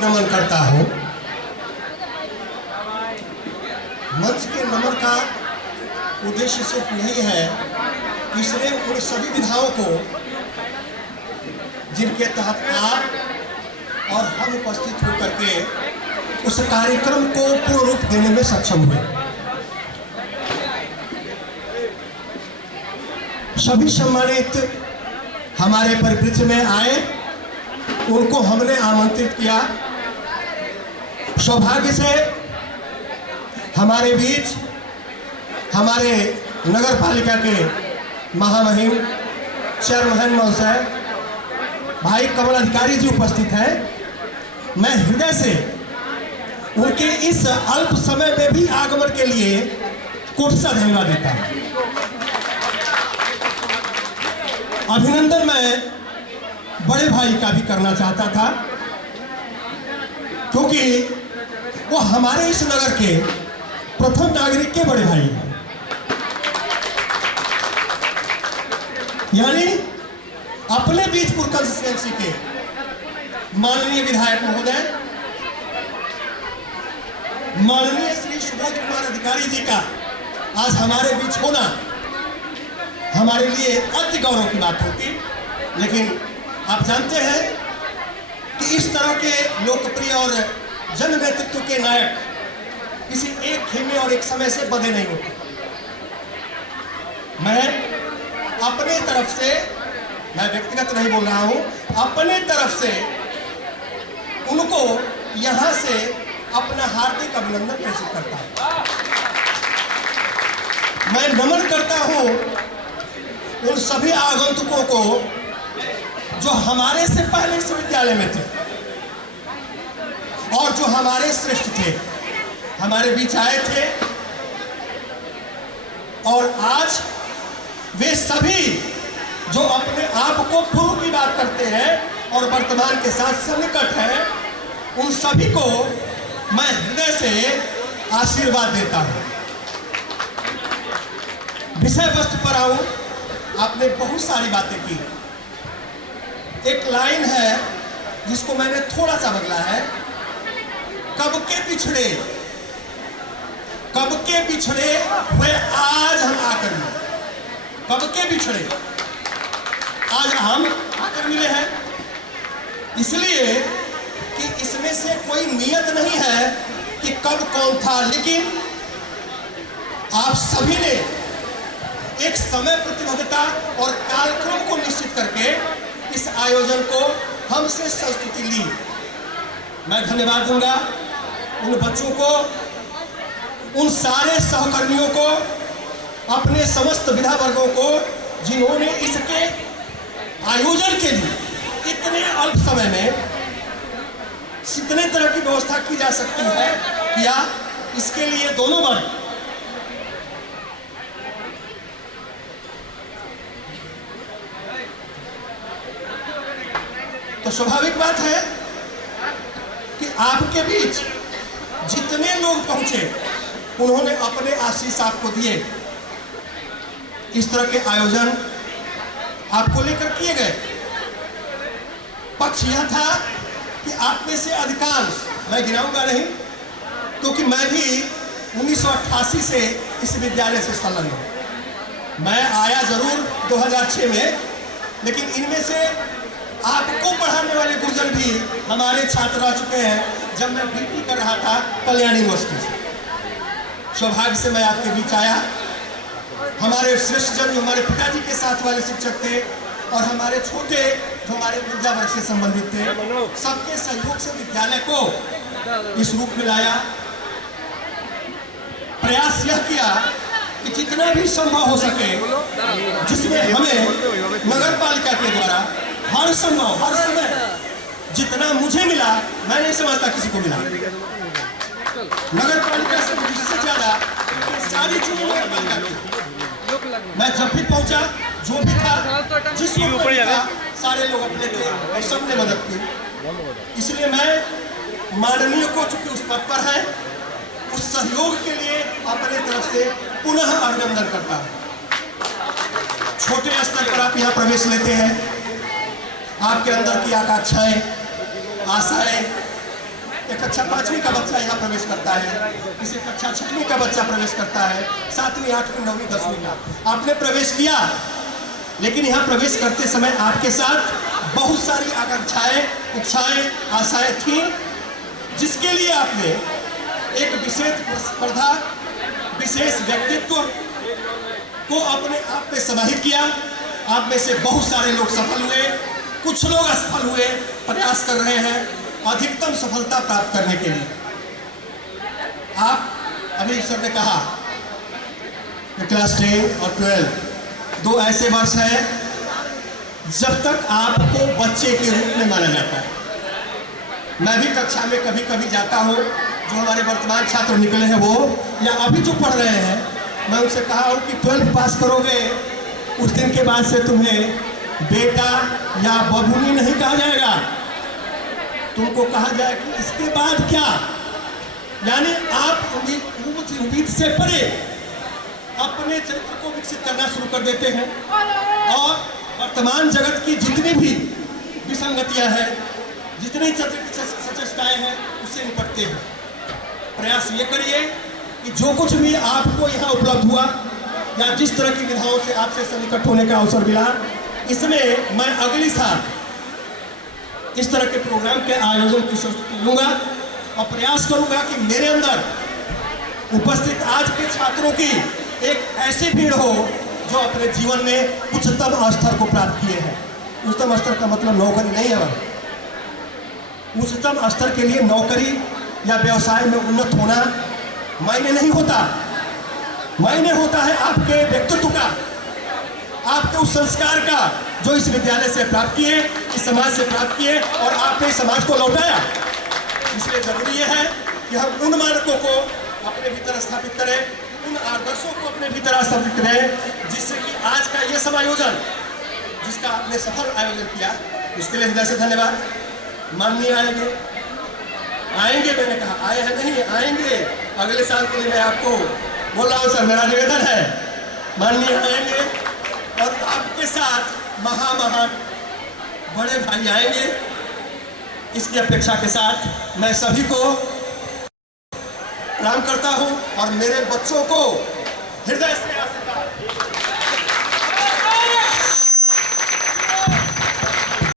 नमन करता हूँ। मंच के नमन का उद्देश्य सिर्फ यही है कि इसने उन सभी विधाओं को जिनके तहत आप और हम उपस्थित होकर के उस कार्यक्रम को पूर्ण रूप देने में सक्षम हुए। सभी सम्मानित हमारे परिप्रेक्ष्य में आए, उनको हमने आमंत्रित किया। सौभाग्य से हमारे बीच हमारे नगर पालिका के महामहिम चेयरमैन महोदय भाई कमल अधिकारी जी उपस्थित हैं। मैं हृदय से उनके इस अल्प समय में भी आगमन के लिए कोटि सा धन्यवाद देता हूं। अभिनंदन मैं बड़े भाई का भी करना चाहता था, क्योंकि वो हमारे इस नगर के प्रथम नागरिक के बड़े भाई हैं। यानी अपने बीजपुर कंस्टिट्यूएंसी के माननीय विधायक महोदय माननीय श्री सुबोध कुमार अधिकारी जी का आज हमारे बीच होना हमारे लिए अति गौरव की बात होती। लेकिन आप जानते हैं कि इस तरह के लोकप्रिय और जन नेतृत्व के नायक किसी एक खेमे और एक समय से बंधे नहीं होते। मैं अपने तरफ से, मैं व्यक्तिगत नहीं बोल रहा हूं, अपने तरफ से उनको यहां से अपना हार्दिक अभिनंदन प्रेषित करता हूं। मैं नमन करता हूं उन सभी आगंतुकों को जो हमारे से पहले इस विद्यालय में थे और जो हमारे श्रेष्ठ थे, हमारे बीच आए थे। और आज वे सभी जो अपने आप को पूर्व की बात करते हैं और वर्तमान के साथ सन्निकट हैं, उन सभी को मैं हृदय से आशीर्वाद देता हूं। विषय वस्तु पर आऊं, आपने बहुत सारी बातें की। एक लाइन है जिसको मैंने थोड़ा सा बदला है, कब के पिछड़े हुए आज हम आकर मिले। कब के बिछड़े आज हम आकर मिले हैं, इसलिए कि इसमें से कोई नियत नहीं है कि कब कौन था, लेकिन आप सभी ने एक समय प्रतिबद्धता और कालक्रम को निश्चित करके इस आयोजन को हमसे संस्तुति ली। मैं धन्यवाद दूंगा उन बच्चों को, उन सारे सहकर्मियों को, अपने समस्त विधा वर्गों को जिन्होंने इसके आयोजन के लिए इतने अल्प समय में जितने तरह की व्यवस्था की जा सकती है किया। इसके लिए दोनों वर्ग तो स्वाभाविक बात है कि आपके बीच जितने लोग पहुंचे उन्होंने अपने आशीष आपको दिए। इस तरह के आयोजन आपको लेकर किए गए। पक्ष यह था कि आप में से अधिकांश, मैं गिनाऊंगा नहीं क्योंकि मैं भी 1988 से इस विद्यालय से संलग्न हूं। मैं आया जरूर 2006 में, लेकिन इनमें से आपको पढ़ाने वाले गुरुजन भी हमारे छात्र रह चुके हैं जब मैं बीटी कर रहा था कल्याण यूनिवर्सिटी से। सौभाग्य से मैं आपके बीच आया। हमारे श्रेष्ठ जन जो हमारे पिताजी के साथ वाले शिक्षक थे और हमारे छोटे जो हमारे ऊर्जा वर्ग से संबंधित थे, सबके सहयोग से विद्यालय को इस रूप में लाया। प्रयास यह किया कि जितना भी संभव हो सके, जिसमें हमें नगर पालिका के द्वारा हर संभव हर समय जितना मुझे मिला, मैं नहीं समझता किसी को मिला, नगर पालिका से जिससे ज्यादा सारी चीजें मैं जब भी पहुंचा, जो भी था, जिसको था, सारे लोग अपने थे और सबने मदद की। इसलिए मैं माननीय को चूंकि उस पद पर है, उस सहयोग के लिए अपने तरफ से पुनः अभिनंदन करता हूं। छोटे स्तर पर आप यहाँ प्रवेश लेते हैं, आपके अंदर की आकांक्षाएं, आशाएं एक कक्षा 5वीं का बच्चा यहाँ प्रवेश करता है, किसी कक्षा 6वीं का बच्चा प्रवेश करता है, 7वीं 8वीं 9वीं 10वीं का। आपने प्रवेश किया, लेकिन यहाँ प्रवेश करते समय आपके साथ बहुत सारी आकांक्षाएं, इच्छाएं, आशाएं थी, जिसके लिए आपने एक विशेष स्पर्धा, विशेष व्यक्तित्व को अपने आप में समाहित किया। आप में से बहुत सारे लोग सफल हुए, कुछ लोग असफल हुए, प्रयास कर रहे हैं अधिकतम सफलता प्राप्त करने के लिए। आप अभी सर ने कहा कि क्लास 10 और 12 दो ऐसे वर्ष हैं जब तक आपको बच्चे के रूप में माना जाता है। मैं भी कक्षा में कभी कभी जाता हूँ, जो हमारे वर्तमान छात्र निकले हैं वो या अभी जो पढ़ रहे हैं, मैं उनसे कहा हूँ कि 12 पास करोगे, उस दिन के बाद से तुम्हें बेटा या बबूनी नहीं कहा जाएगा, तुमको कहा जाएगा कि इसके बाद क्या। यानी आप उम्मीद से परे अपने चरित्र को विकसित करना शुरू कर देते हैं और वर्तमान जगत की जितनी भी विसंगतियां हैं, जितनी सचेष्टाएं हैं, उससे निपटते हैं। प्रयास ये करिए कि जो कुछ भी आपको यहाँ उपलब्ध हुआ या जिस तरह की विधाओं से आपसे सन्निकट होने का अवसर मिला, इसमें मैं अगली साल इस तरह के प्रोग्राम के आयोजन की सोच लूँगा और प्रयास करूँगा कि मेरे अंदर उपस्थित आज के छात्रों की एक ऐसी भीड़ हो जो अपने जीवन में उच्चतम स्तर को प्राप्त किए हैं। उच्चतम स्तर का मतलब नौकरी नहीं है, उच्चतम स्तर के लिए नौकरी या व्यवसाय में उन्नत होना मायने नहीं होता। मायने होता है आपके व्यक्तित्व का, आपके उस संस्कार का जो इस विद्यालय से प्राप्त किए, इस समाज से प्राप्त किए और आपने इस समाज को लौटाया। इसलिए जरूरी यह है कि हम उन मानकों को अपने भीतर स्थापित करें, उन आदर्शों को अपने भीतर स्थापित करें, जिससे कि आज का ये समायोजन, जिसका आपने सफल आयोजन किया, उसके लिए हृदय से धन्यवाद। माननीय आएंगे, मैंने कहा आए हैं नहीं, आएंगे अगले साल के लिए। मैं आपको बोल रहा हूँ सर, मेरा निवेदन है, माननीय आएंगे और आपके साथ महान बड़े भाई आएंगे। इसकी अपेक्षा के साथ मैं सभी को प्रणाम करता हूं और मेरे बच्चों को हृदय से